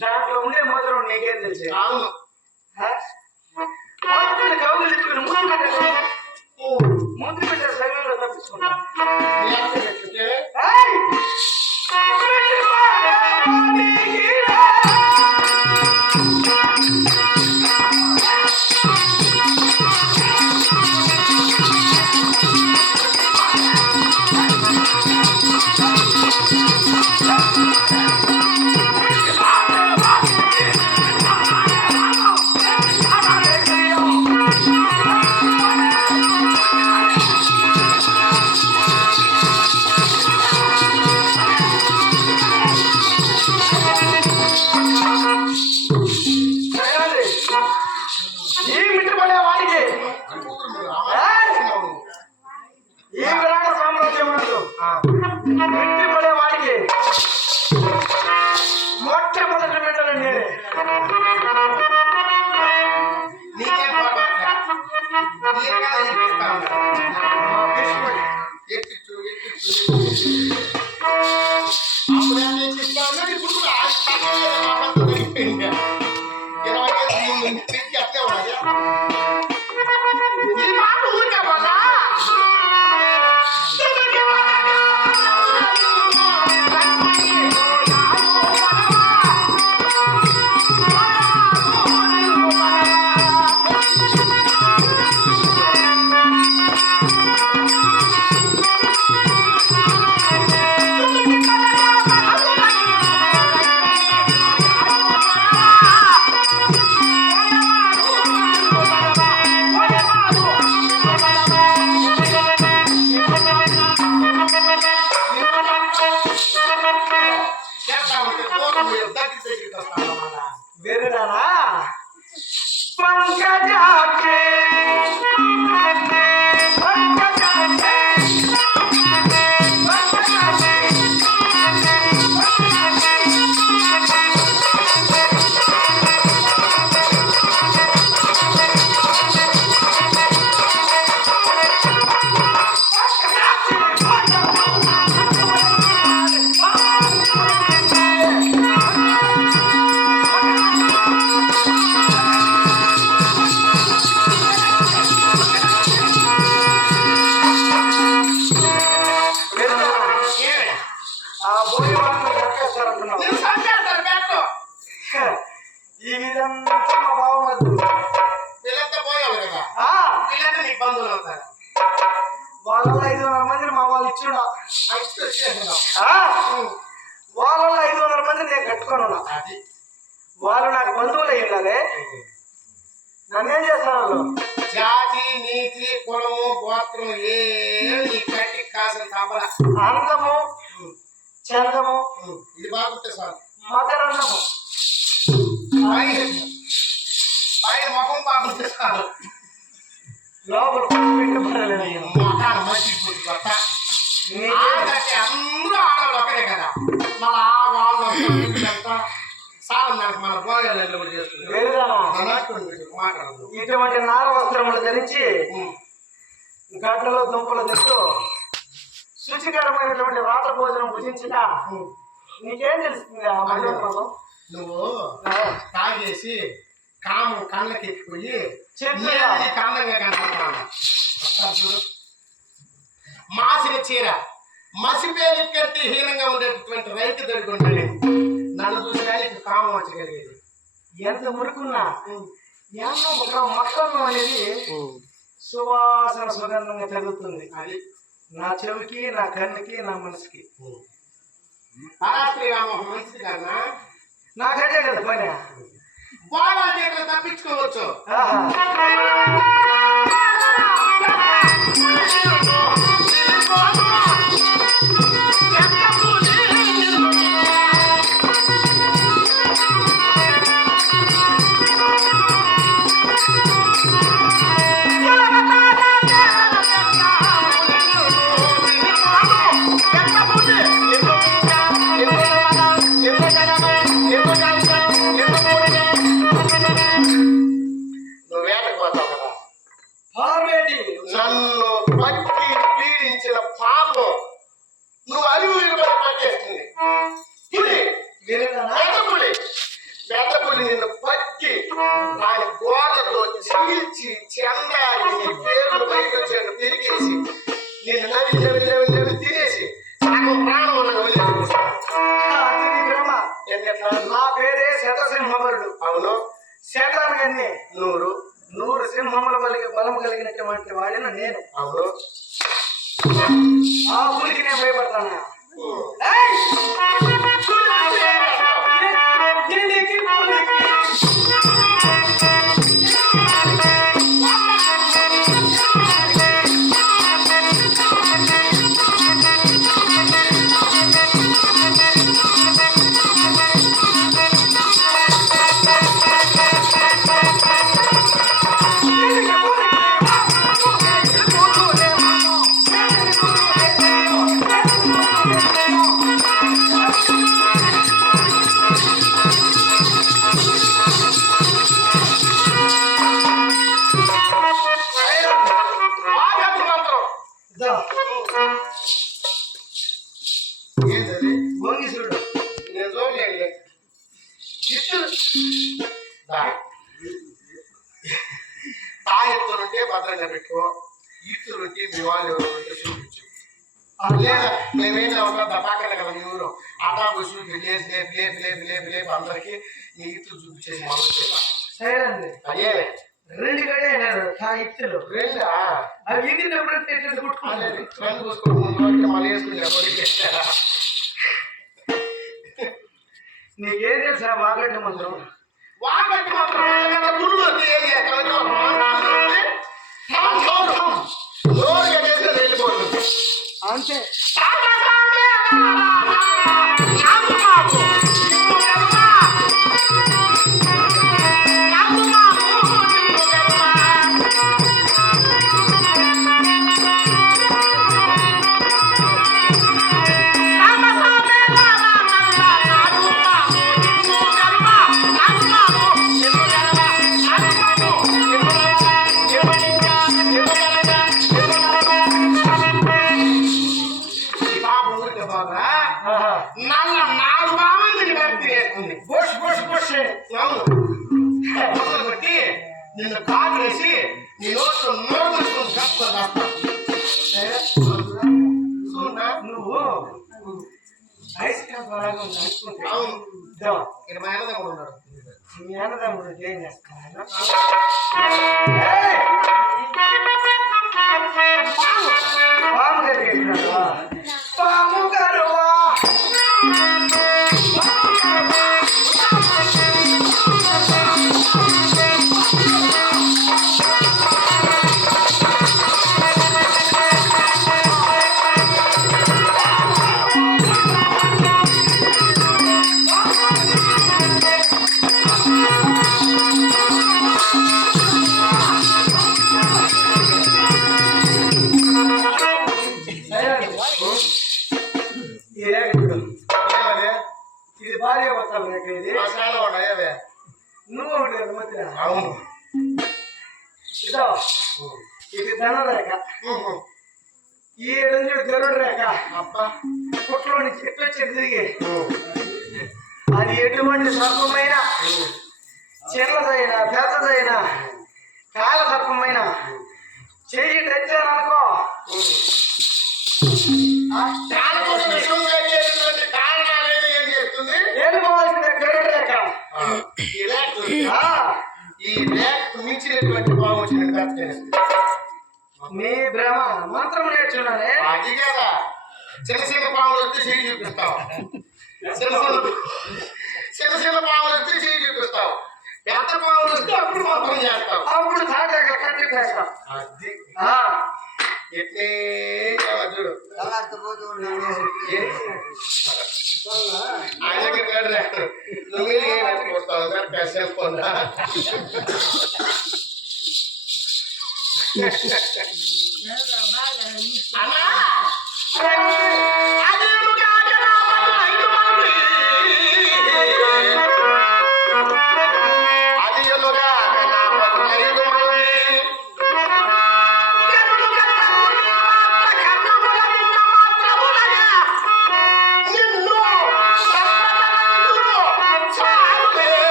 దాంట్లో ఉండే మోదరం నీకేం తెలిసి అవును ముందు పెట్టే సగంలో తప్పించుకున్నా వేరేదానా పంకజాక్షి ఈ విధంగా మా బావమద్దు వీళ్ళంతా పోయాలి కదా వీళ్ళంతా నీకు బంధువులు అవుతారు వాళ్ళ 500 మందిని మా వాళ్ళు ఇచ్చుడా వాళ్ళ 500 మందిని నేను కట్టుకొని ఉన్నా వాళ్ళు నాకు బంధువులు అయ్యిండారే నన్నేం చేస్తారు వాళ్ళు జాతి నీతి కులము గోత్రం ఏమి కట్టి కాసిన తపల అందము చందము ఇది బాగుంటే సార్ మకరన్నము పైన ముఖం బాగుంటే సార్ లోపల పెట్టబడలేదు మొఖాన్ని మర్చిపోతుంది కొత్త అందరూ ఆడవాళ్ళు ఒకరే కదా మళ్ళీ ఆ వాళ్ళు సార్ నాకు మన భోజనాలు మాట్లాడదు ఇటువంటి నార వస్త్రములు ధరించి గడ్డలో దుంపలు తింటూ శుచికరమైనటువంటి రాత్రి భోజనం భుజించిన నీకేం తెలుస్తుంది ఆ మధ్యాహ్నం నువ్వు తాగేసి కాము కళ్ళకి ఎక్కిపోయి కందంగా కనపడుతున్నాను మాసిన చీర మసిపేలి కంటే హీనంగా ఉండేటటువంటి రైతు దొరుకుంటాడు నన్ను చూసి కామం వచ్చగలిగేది ఎంత మురుకున్నా ఒక మొక్కను అనేది సువాసన సుగంధంగా తగులుతుంది అది నా చెవికి నా కన్నుకి నా మనసుకి మంచిది కదా నాకంటే కదా పని బాగా చేతులు తప్పించుకోవచ్చు పార్వేటి నన్ను పట్టి పీడించిన పాపం నువ్వు అరువు విలువ పట్టేస్తుంది పులి పెద్ద పులి నిన్ను పట్టి దాని గోడతో చీల్చి చెందాలి నీ పేరు బయట వచ్చాడు పెరిగేసి నిన్ను నవి తినేసి సగం ప్రాణం ఉన్నది బ్రహ్మ నా పేరే శతసింహముడు. అవును శతాన్ని 100 100 సింహముల బలం కలిగినటువంటి వాడిని నేను. అవును ఆ పులికి నేను భయపడతానా? ఏంటది వంగిసుడు నేను చూడలేదు తాయెత్తులుంటే భద్రంగా పెట్టుకో ఈతులుంటే మీ వాళ్ళు ఎవరు చూపించు లేదా మేమేనా ఉంటాం దపాకలే కదా మీ ఊరు ఆటా బస్సు లేపు అందరికి నీ ఈతులు చూపించేసి మొదలు సరే అండి. అయ్యే 2 గడే ఇత్తులు రెండా అవి ఎగిరినప్పుడు కుట్టుకోలేదు. ఫ్రెండ్ చూసుకోవడం మళ్ళీ వేసుకుని నీకేం తెలుసా వాగట్టు మంత్రం? వాగట్టు మాత్రం వెళ్ళిపోతుంది అంతే. నిన్ను కాకేసి నీ నోట్లో నువ్వు ఐస్ క్రీమ్ అవును ఇక్కడ మా అన్నదమ్ముడు ఉన్నాడు మీ అన్నదమ్ముడు ఏం చేస్తాను పాము కలిగేసినాడు. పాము కరువా ఇది భార్య భర్తలు ఇది నువ్వు ఒకటి మధ్య అవును ఇదో ఇది ధనరేఖ ఈ నుంచి గరుడు రేఖ అబ్బా పుట్లో నుంచి ఎట్లా వచ్చేది తిరిగి అది ఎటువంటి సర్పమైన చిన్నదైనా పెద్దదైనా కాల సర్పమైన చెయ్యి తెచ్చాననుకో ఏడుకోవాల్సిందే గరుడు రేఖ. ఈ రేఖ మించినటువంటి పాము వచ్చిన నీ భ్రమ మంత్రం నేర్చున్నానే. అది కదా చిన్న చిన్న పాములు వస్తే చేయి చూపిస్తావు చిన్న పాములు వస్తే చేయి చూపిస్తావు పెద్ద పాములు వస్తే అప్పుడు మంత్రం చేస్తావు అప్పుడు తాటాక కట్టి వేస్తాం. అది ఆ, ఎట్లే చూడు ఆయనకి నువ్వు వస్తావు సార్ కసేపుకుందా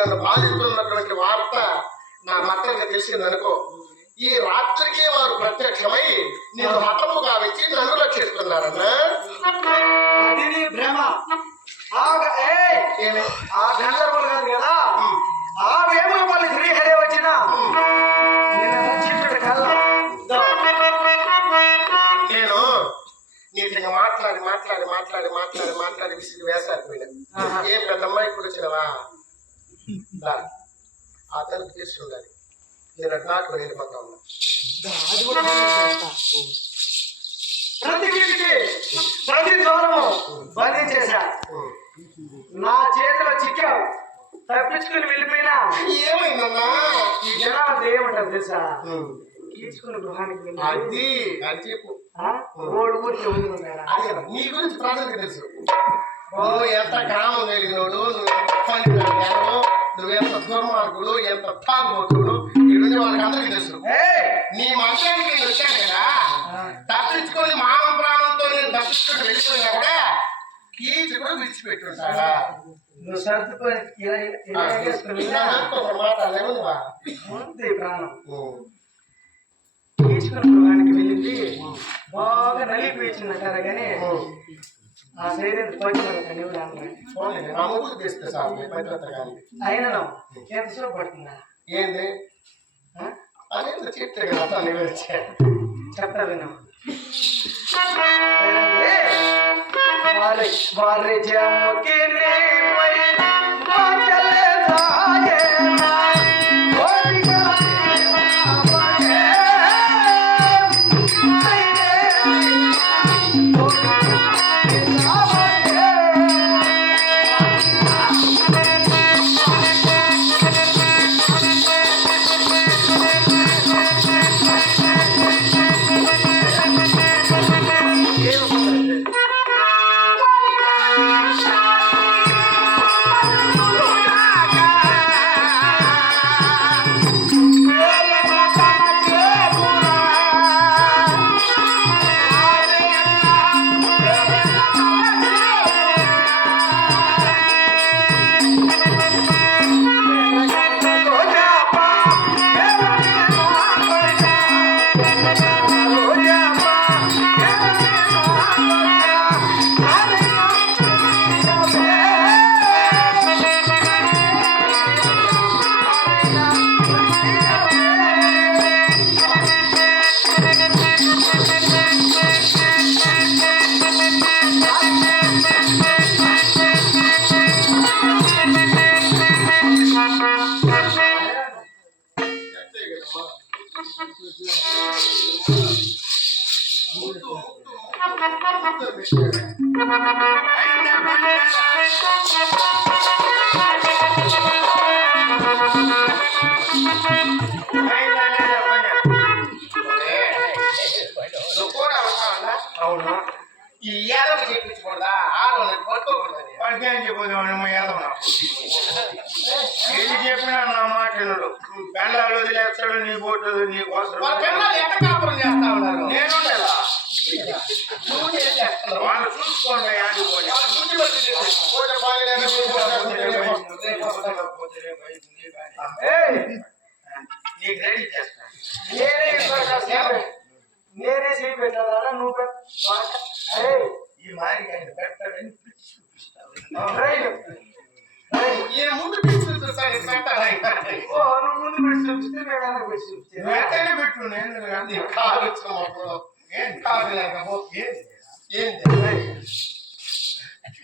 నన్ను బాధిస్తున్నటువంటి వార్త నా భర్తకి తెలిసింది అనుకో, ఈ రాత్రికి వారు ప్రత్యక్షమై నేను హతము కావించి నన్ను రక్షిస్తున్నారన్నా. అది నీ భ్రమ. ఆ గంధర్వులు కాదు కదా, ఆ వేములపల్లి శ్రీహరి వచ్చిన నేను నీకు మాట్లాడి మాట్లాడి మాట్లాడి మాట్లాడి మాట్లాడి విసిగి వేసారిపోయినా. ఏ పెద్దమ్మాయి కూడా వచ్చినవా అతనికి తీసుకుండాలి. నేను నాటు వెళ్ళిపోతా ఉన్నా. ప్రతి వీటికి ప్రతి దూరము బంధించేశా. నా చేతిలో చిక్కావు, తప్పించుకుని వెళ్ళిపోయినా ఏమైందమ్మా? ఈ జనాలు ఏమంటారు తెలుసా? తీసుకుని గృహానికి వెళ్ళి అది అది చెప్పు. ఊరికి వదిలిన్నారా? నీ గురించి ప్రజలకు తెలుసు. నువ్వు ఎంత గ్రామం కలిగినోడు, నువ్వు ఎంత పనికిరావు, నువ్వెంత దుర్మార్గుడు, ఎంత తాగుబోతుడు, ఇవన్నీ వాళ్ళకి అందరికీ తెలుసు. నీ మంచానికి నేను వచ్చాను కదా, తప్పించుకొని మామ ప్రాణంతో నేను తప్పించుకొని వెళ్ళిపోయినా కూడా కీచి కూడా విడిచిపెట్టుంటాడా? నువ్వు సర్దుకొని ప్రాణం తీసుకుని గృహానికి వెళ్ళింది. బాగా నలిగిపోయింది అంటారా కానీ ఆ శరీరం అయినా ఎంతసేపు పడుతుందా? ఏంది అదే చెప్తే కదా చెప్తా విన్నా. వారి జమ్మకి అవునా? ఈ యాదవ్ చెప్పించకూడదా? ఆడవాళ్ళని పట్టుకోకూడదు. పడికేం చెప్పదు యాదవ్ ఏది చెప్పినా నా మాటలు పెళ్ళాలు వదిలేస్తాడు, నీ పోతుంది నీ కోసం. ఎక్కడ కాపురం చేస్తా ఉన్నారు? నేను వాళ్ళు చూసుకోండి ఆడిపోయి నీకు రెడీ చేస్తాను. నేనే చేయి పెట్టాలా? నువ్వు ఈ మారికి ఆయన పెట్టాడని ముందు చూపిస్తే వెంటనే పెట్టు. నేను కాలు ఏం కాదు లేకపోతే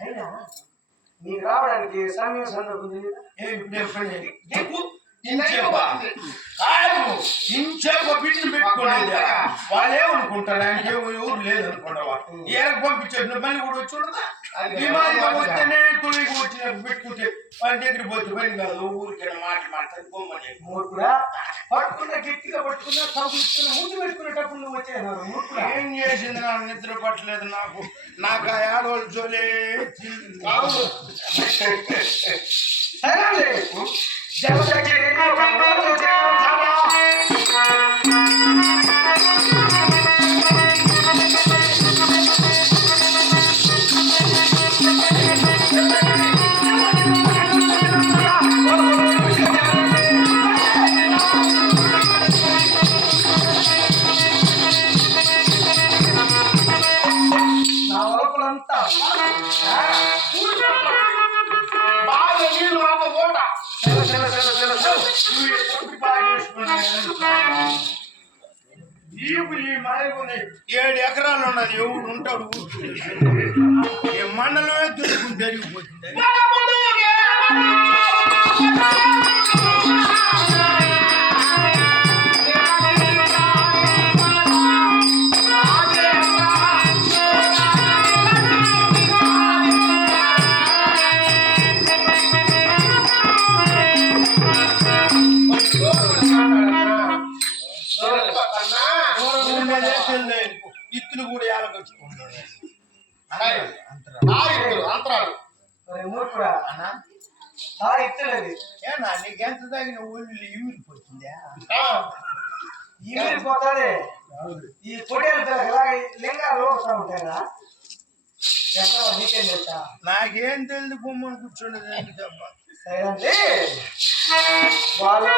అయినా నీకు రావడానికి సమయం సందర్భం ఇంచేపు బిడ్డలు పెట్టుకోలేదు. వాళ్ళు ఏమనుకుంటారు? ఆయనకి ఊరు లేదు అనుకుంటావా? ఏరకు పంపించాడు మళ్ళీ కూడా వచ్చి ఉండదా? వస్తేనే తొలికి వచ్చిన పెట్టుకుంటే వాళ్ళ దగ్గర పోతే పని కాదు. ఊరికే మాట్లాడుతుంది బొమ్మని మూర్ఖుడా. పట్టుకున్న గట్టిగా పట్టుకున్నా తగ్గుతున్న ముందు పెట్టుకునేటప్పుడు నువ్వు వచ్చేది ఏం చేసింది? నాకు నిద్ర పట్టలేదు. నాకు ఆ ఆడవాళ్ళు జోలే సరే బాగా నీళ్ళు మాత్రం ఓట ఈ మాయకుని 7 ఎకరాలు ఉన్నది ఎవడు ఉంటాడు ఈ మండలమే దుర్గుని జరిగిపోతుంది ఇత్తులు కూడా ఏలకొచ్చుకుంటాడు అంతరాలు మరి మూర్ఖుడా ఇచ్చలేదు ఏనా నీకెంత తగిన ఊళ్ళు ఈవిరిపోతుందా ఈగిరిపోతాది ఈ పొట్టేలు లింగాలు వస్తూ ఉంటాయా ఎక్కడ నీకేం చెప్తా నాకేం తెలియదు బొమ్మను కూర్చుండేది తప్ప సరేండి వాళ్ళ